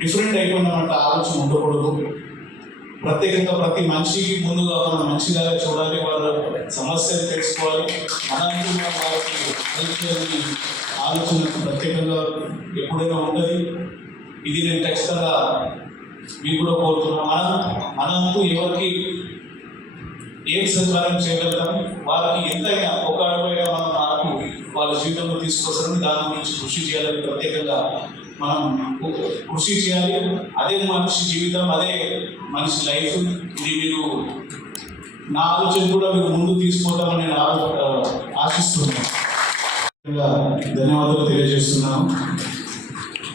Different అయిపోయిందన్నట్టు ఆలోచన ఉండకూడదు. ప్రత్యేకంగా ప్రతి మనిషికి ముందుగా మనం మంచిగా చూడాలి వాళ్ళ సమస్యలు తెలుసుకోవాలి. అలాంటి వాళ్ళకి ఆలోచన ప్రత్యేకంగా ఎప్పుడైనా ఉండదు ఇది నేను ఖచ్చితంగా మీకు కూడా కోరుతున్నాను మనం మనంతు ఎవరికి ఏం సహకారం చేయగలుగుతాం వాళ్ళకి ఎంతైనా ఒక అడుగైనా మనం నాకు వాళ్ళ జీవితంలో తీసుకొస్తారని దాని గురించి కృషి చేయాలని ప్రత్యేకంగా మనం కృషి చేయాలి. అదే మనిషి జీవితం అదే మనిషి లైఫ్. ఇది మీరు నా ఆలోచన కూడా మీరు ముందు తీసుకుంటామని నేను ఆలో ఆ, ఆశిస్తున్నాను. ధన్యవాదాలు తెలియజేస్తున్నాను.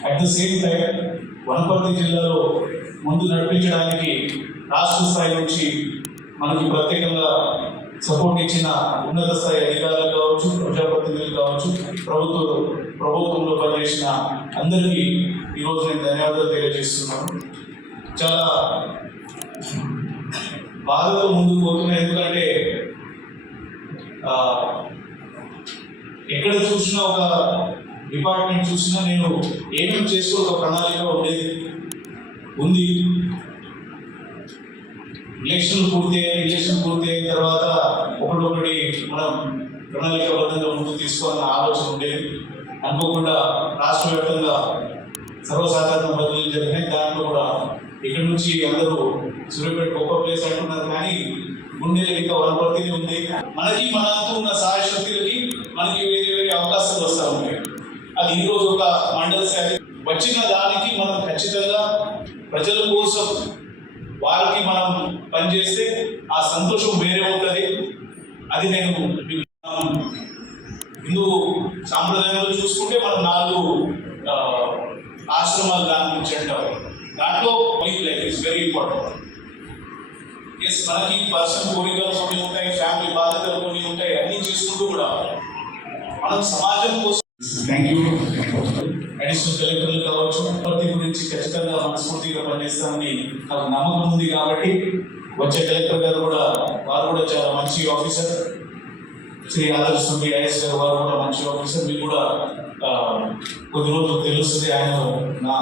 At the same time Wanaparthy జిల్లాలో ముందు నడిపించడానికి రాష్ట్ర స్థాయి నుంచి మనకి ప్రత్యేకంగా సపోర్ట్ ఇచ్చిన ఉన్నత స్థాయి అధికారులు కావచ్చు ప్రజాప్రతినిధులు కావచ్చు ప్రభుత్వ ప్రభుత్వంలో పనిచేసిన అందరికీ ఈరోజు నేను ధన్యవాదాలు తెలియజేస్తున్నాను. చాలా బాధతో ముందుకు పోతున్నాయి ఎందుకంటే ఎక్కడ చూసినా ఒక డిపార్ట్మెంట్ చూసినా నేను ఏమేమి చేస్తూ ఒక ప్రణాళిక ఉండేది ఉంది. ఎలక్షన్ పూర్తి ఎలక్షన్ పూర్తి అయిన తర్వాత ఒకటొకటి మనం ప్రణాళికబద్ధంగా ముందుకు తీసుకోవాలన్న ఆలోచన ఉండేది. అనుకోకుండా రాష్ట్ర వ్యాప్తంగా సర్వసాధారణ బదిలీలు జరిగినాయి. దాంట్లో కూడా ఇక్కడ నుంచి అందరూ సూర్యపేట గొప్ప ప్లేస్ అంటున్నారు. కానీ గుండెలు ఇంకా వనపడితేనే ఉంది. మనకి మనతో ఉన్న సహాయ శక్తులకి మనకి వేరే వేరే అవకాశాలు వస్తూ ఉన్నాయి. అది ఈరోజు ఒక మండల శాఖ వచ్చిన దానికి మనం ఖచ్చితంగా ప్రజల కోసం వారికి మనం పనిచేస్తే ఆ సంతోషం వేరే ఉంటుంది. అది నేను హిందూ సాంప్రదాయంలో చూసుకుంటే మనం నాలుగు ఆశ్రమాలు దాని గురించి అంటారు దాంట్లో wife life is very important as మనకి పర్సనల్ కోరికలు కొన్ని ఉంటాయి ఫ్యామిలీ బాధ్యతలు కొన్ని ఉంటాయి అన్నీ చేసుకుంటూ కూడా మనం సమాజం కోసం థ్యాంక్ యూ అడిషనల్ కలెక్టర్లు కావచ్చు ప్రతి గురించి ఖచ్చితంగా మనస్ఫూర్తిగా పనిచేస్తామని నాకు నమ్మకం ఉంది కాబట్టి వచ్చే కలెక్టర్ గారు కూడా వారు కూడా చాలా మంచి ఆఫీసర్. శ్రీ ఆదర్శ్ ఐఎస్ గారు వారు కూడా మంచి ఆఫీసర్. మీకు కూడా కొద్ది రోజులు తెలుస్తుంది ఆయన నా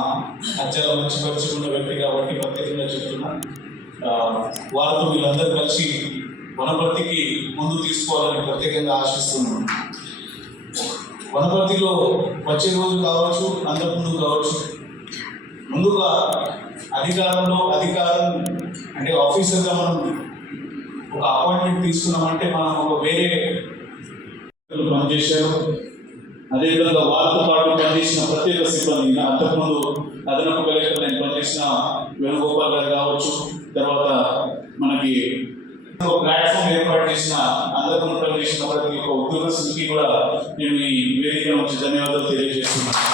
అత్యంత మంచి పరిచయం ఉన్న వ్యక్తి కాబట్టి ప్రత్యేకంగా చెప్తున్నా. వారితో వీళ్ళందరూ కలిసి వనపర్తికి ముందు తీసుకోవాలని ప్రత్యేకంగా ఆశిస్తున్నాను. వనపర్తిలో వచ్చే రోజు కావచ్చు అంతకుముందు కావచ్చు ముందుగా అధికారంలో అధికారం అంటే ఆఫీసర్గా మనం ఒక అపాయింట్మెంట్ తీసుకున్నామంటే మనం ఒక వేరే పనిచేశారు. అదేవిధంగా వారితో పాటు పనిచేసిన ప్రత్యేక సిబ్బంది అంతకుముందు అదనపు కలెక్టర్ నేను పనిచేసిన వేణుగోపాల్ గారు కావచ్చు తర్వాత మనకి ఒక ప్లాట్ఫామ్ ఏర్పాటు చేసిన అందరికీ పనిచేసిన ఉద్యోగస్తులకి కూడా నేను ఈ వేదిక నుంచి ధన్యవాదాలు తెలియజేస్తున్నాను.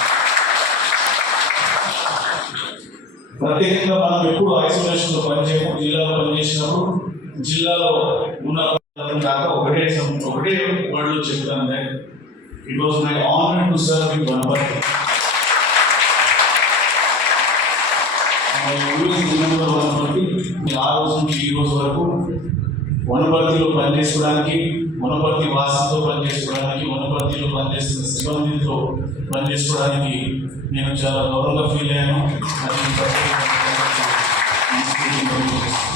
ప్రత్యేకంగా మనం ఎప్పుడు ఐసోలేషన్లో పనిచేయము జిల్లాలో పనిచేసినప్పుడు జిల్లాలో ఉన్న కాక ఒకటే ఒకటే వర్డ్లో చెప్తాను it was my honour to serve in one Wanaparthy ఆ రోజు నుంచి ఈ రోజు వరకు వనపర్తిలో పనిచేసుకోవడానికి వనపర్తి వాసంతో పనిచేసుకోవడానికి వనపర్తిలో పనిచేస్తున్న సిబ్బందితో పనిచేసుకోవడానికి నేను చాలా గౌరవంగా ఫీల్ అయ్యాను. అది